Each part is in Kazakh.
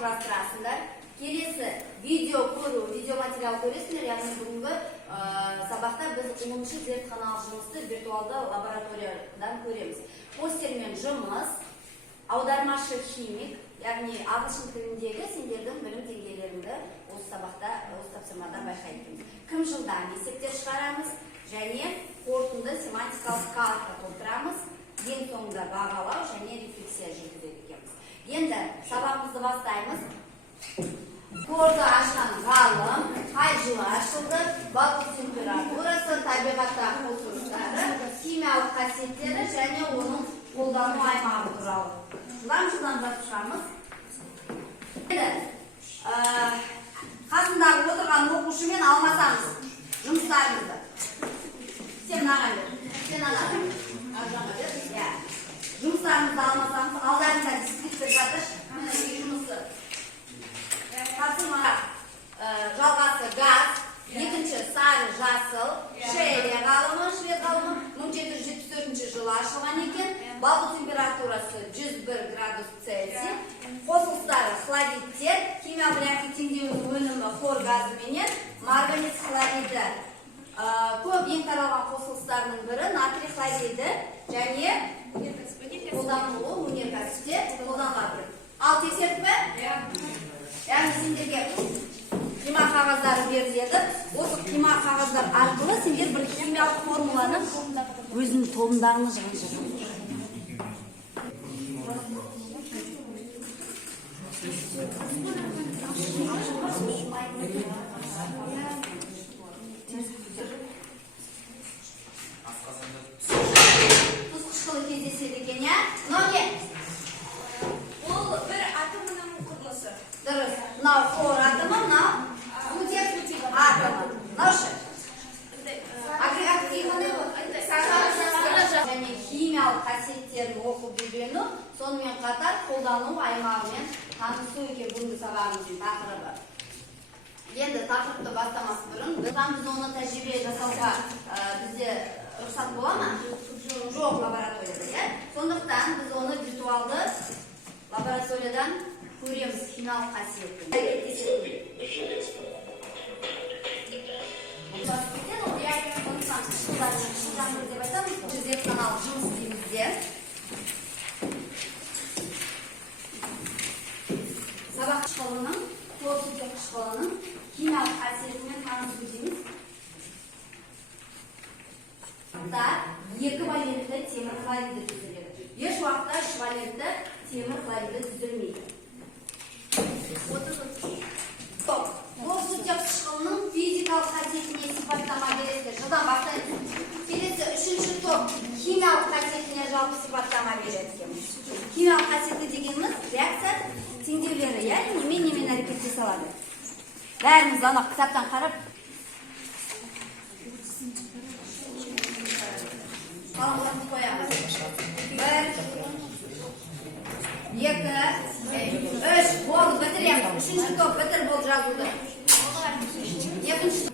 сұрастырасыңдар. Келесі видео материал көресіңдер. Яғни бүгінгі сабақта біз 10-шы зертханалық жұмысты виртуалды лабораториядан көреміз. Постермен жұмыс, аудармашы химик, яғни ағылшын тіліндегі сендердің білім деңгейлеріңді осы сабақта, осы тапсырмада байқаймыз. Кім жылдан есептер шығарамыз және қорытынды семантикалық карта толтырамыз. Ең соңында бағалау және рефлексия жүргізеді екенбіз. Енді сабағымызды бастаймыз. Қорды ашқан ғалым қай жылы ашылды, бақыт температурасы, табиғаттағы қосылыстары, химиялық қасиеттері және оның қолдану аймағы туралы. Жылдан жатышамыз. Қасындағы отырған оқушымен алмасамыз жұмыстарымызды. Сен ағам бер. Сен ағам бер. Жұмыстарымызды алмасамыз, алдарында дискриптор жатыр. Жұмысы. Тапсырма жалғасы газ, екінші сары жасыл, швед ғалымы 1774 жылы ашылған екен. Бақыт температурасы 101 градус Цельсий. Қосылыстары хлоридтер, химиялық реакция теңдеуінің өнімі хлор газы менен марганец хлориді. Көп ең таралған қосылыстарының бірі натрий хлориді және қолданылуы өнеркәсіпте қолданылады. Ал тексердік пе? Яғни сендерге қима қағаздары беріледі. Осы қима қағаздар арқылы сендер бір химиялық формуланы өзінің тобындағыны жығын. Кездеседі екен, я? Мынау не? Ол бір атомының құрылысы. Дұрыс. Мынау хлор атомы, мынау сутек атомы. Мынау ше? Агрегат қиғаны және химиялық қасиеттерін оқып үйрену, сонымен қатар қолдану аймағымен танысу екен бүгінгі сабағымыздың тақырыбы. Енді тақырыпты бастамас бұрын, біз оны тәжірибе жасауға бізде рұқсат бола ма? Жоқ лабораторияда. Сондықтан біз оны виртуалды лабораториядан көреміз химиялық қасиетін. Зертханалық жұмыс деймізде. Сабақ қышқылының, хлорсутек қышқылының химиялық қасиетімен танысу дейміз. Екі валентті темір хлориді түзіледі. Еш уақытта үш валентті темір хлориді түзілмейді. Хлорсутек қышқылының физикалық қасиетіне сипаттама береді. Жылдан бастаймыз. Келесі үшінші топ химиялық қасиетіне жалпы сипаттама береді. Химиялық қасиеті дегеніміз реакция теңдеулері, яғни немен әрекеттесе алады. Бәріміз ана кітаптан қарап қалғыларды қоямыз. 1, 2, 3, болды, бітірем. Үшінші топ бітір болды жазуды. Екінші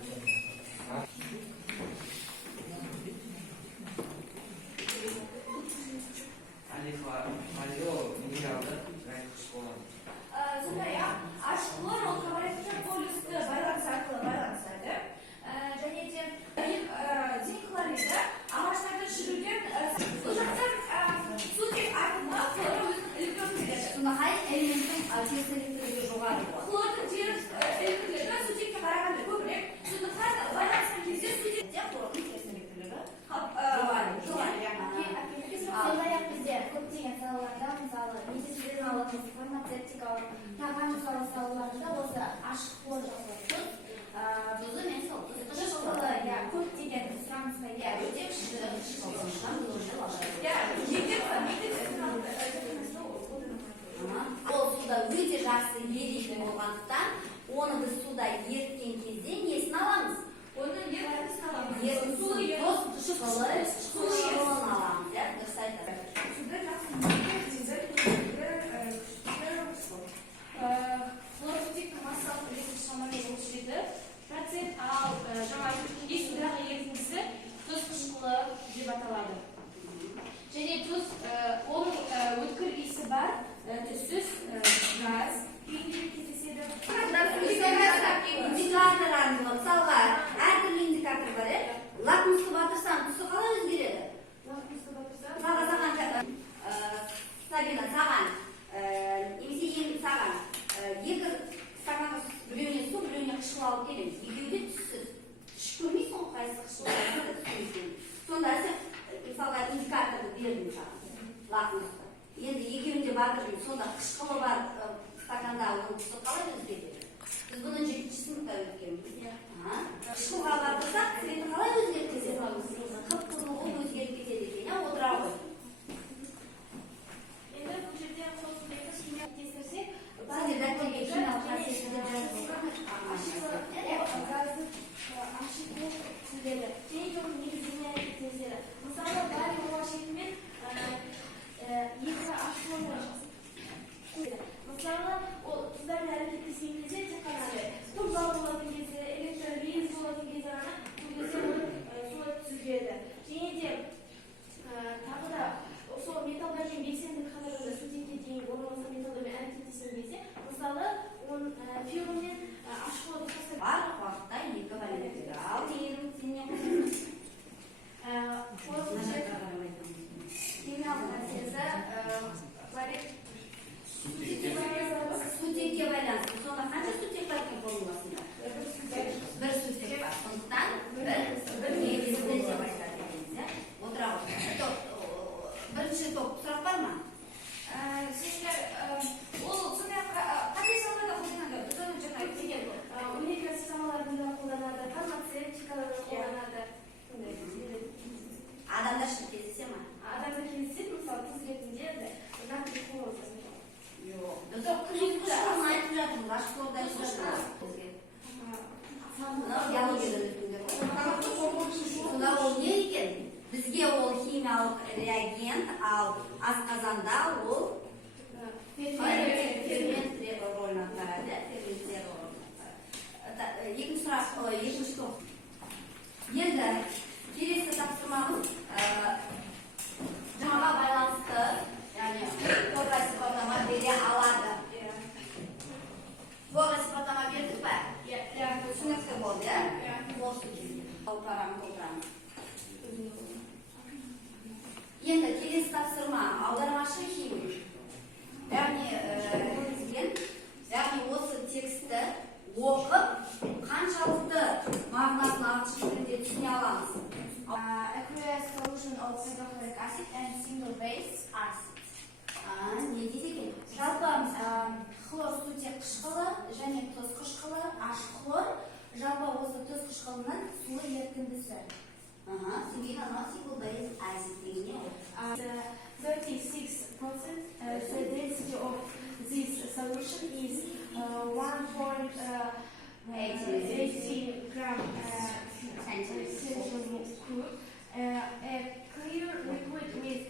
Хлордың теріс элементілері сутекке қарағанда көбірек. Сондықтан байланысқан кезде сутекте хлордың теріс элементілері жоғары. Сондай-ақ бізде көптеген салаларда, мысалы, медициналық, фармацевтикалық, тағам салаларында осы ашық хлор жасалады. тұзы мен сол. Көптеген сұранысқа ие. Ол суда өте жақсы еритін болғандықтан, оны біз суда еріткен кезде несін аламыз? Оны ерітін аламыз. Суын аламыз, дұрыс айтады. Хлорсутектің массалық үлесі шамамен 37%, ал жаңа есімдегі ерітіндісі тұз қышқылы деп аталады. Bakыңыз. Енді екеуінде батырдың сонда қышқылы бар стаканда оның түсі қалай өзгереді? Біз бұны 7-ші сыныпта өткенбіз. Қышқылға батырсақ, цветі қалай өзгеріп кетеді? Қып-қызыл болып өзгеріп кетеді екен, отыра ғой. Енді бұл жерде қосылдегі химиялық кесірсек, Сізде дәптерге химиялық қасиетті ашық болып түзіледі. Және де оның негізгі әрекеттері. Мысалы, барий оғаш шетімен екі ашылуы. Мысалы, ол тұздардың әрекеттескен кезде тек қана күн бал болатын кезде, электролиз болатын кезде ғана бұл кезде солай түзіледі. Және де тағы да сол металдармен белсенді қадағанда сутекке дейін болмаса металдармен әрекеттескен кезде, мысалы, оның ферромен ашылуы барлық уақытта екі валенттер. Ал дегенім сенен химиялық қасиеті сутекке байланысты. Сонда қанша сутек бар екен формуласында? Бір сутек бар. Сондықтан бір негізді деп айтады екенбіз. Отыра ғой. Бірінші топ сұрақ бар ма? Сіздер ол сондай қандай салада қолданады? Біз оны жаңа айтып өнеркәсіп салаларында қолданады, фармацевтикаларда қолданады. Адамдар үшін кездесе ма? Адамдар кездеседі, мысалы, тұз ретінде натрий хлорид. Жоқ. Біз қышқылын айтып жатырмыз. Ашық хлорды айтып жатырмыз. Мынау биологиядан өткендер ғой. Сонда ол не екен? Бізге ол химиялық реагент, ал асқазанда ол фермент рөлін атқарады. Екінші сұрақ, екінші топ. Енді келесі тапсырмамыз жаңаға байланысты, яғни толық сипаттама бере алады. Толық сипаттама бердік пе? Түсінікті болды, осы кезде. Толтырамыз. Енді келесі тапсырма аудармашы химик. Яғни осы тексті оқып, қаншалықты мағынасын ағылшын тілінде түсіне аламыз. Aqueous solution of hydrochloric acid and single base acid. Не дейді екен? Жалпы хлор сутек қышқылы және тұз қышқылы, ашық хлор, жалпы осы тұз қышқылының суы ерітіндісі. Single base acid деген не? 36% the density of this solution is 1.80 gram centimeter cube. A clear liquid with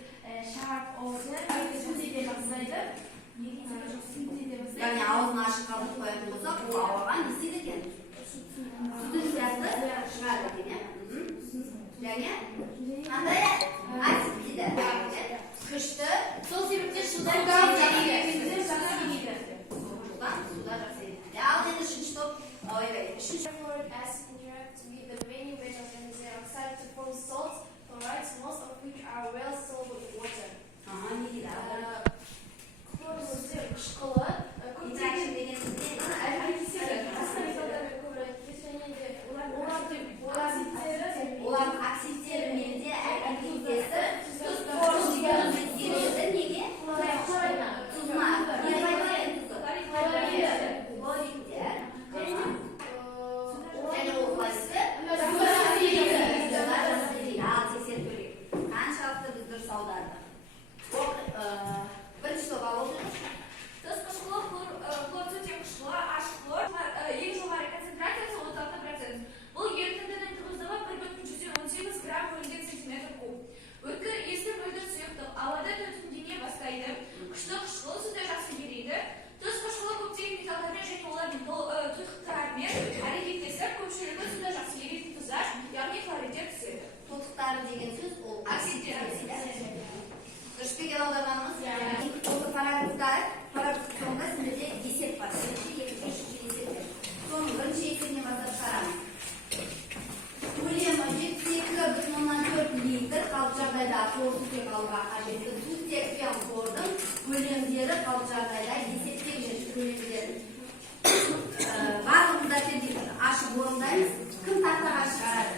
sharp odor сүзеде бастайды. Яғни аузын ашық қалдырып қоятын болсақ, ол ауаға не істейді екен? Сүтін сияқты шығады екен, және қандай асид дейді? Күшті. Сол себептен суда жақсы ериді. Ал енді үшінші топ. Hydrochloric acid interacts with the many metals and their oxide to form salts, chlorides, most of which are well soluble in water. Не дейді? Хлор өзі қышқылы. Interaction деген олардың оксидтерімен де әрекеттесіп, тұз формасында өзгереді. Неге? Тұзына. Не пайдаланады тұзы? Хлоридтер. Және ол қайсы? Ал тексеріп көрейік. Қаншалықты біз дұрыс аудардық? Бірінші топ алып отырмыз. тұз қышқылы, хлор сутек қышқылы, ашық хлор, ең жоғары концентрациясы 36%. Бұл ерітіндінің тығыздығы 1,118 грамм бөлінген сантиметр куб. Өткір иісі мөлдір сұйықтық, ауада түтіндене бастайды. Күшті қышқылы суда жақсы ериді. Тұз қышқылы көптеген металдармен және олардың тотықтарымен әрекеттесіп, көпшілігі суда жақсы еритін тұздар, яғни хлоридтер түседі. Тотықтары деген сөз ол Оксидтер. Дұрыс келген аударманымыз. Осы параграфтар соңында сіздерде есеп бар. Бірінші, екінші, үшінші есептер. Соның бірінші есебінен бастап шығарамыз. Көлемі 72,4 литр қалып жағдайда хлор сутек алуға қажетті сутек пен хлордың көлемдері қалып жағдайда есептелген көлемдері. Барлығымызда ашып орындаймыз. Кім тақтаға шығарады?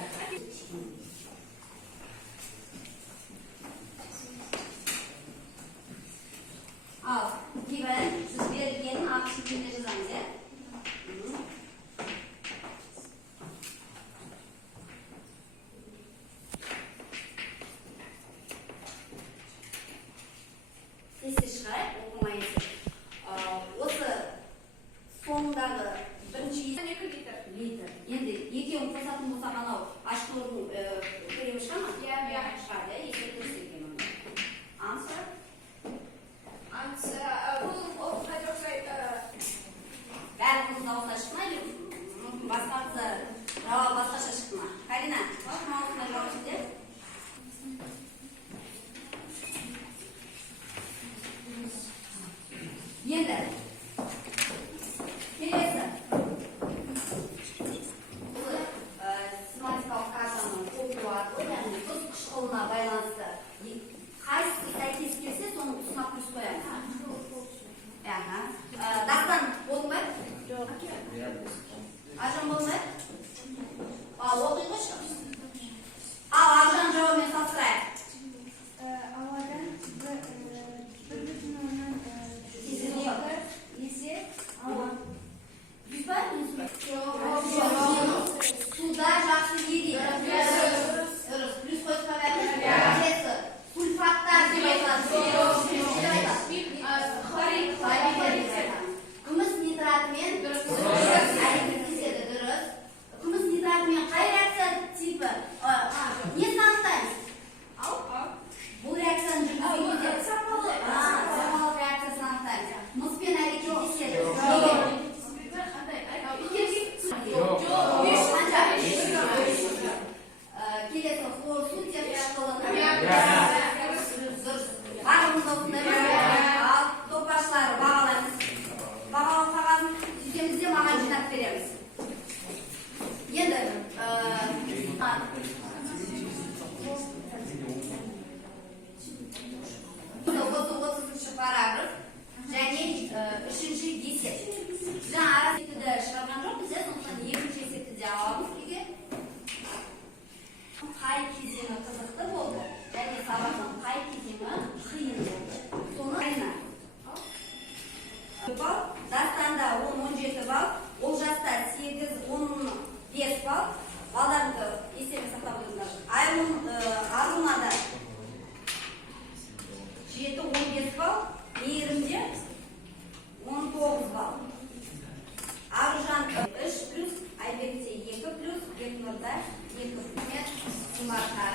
бар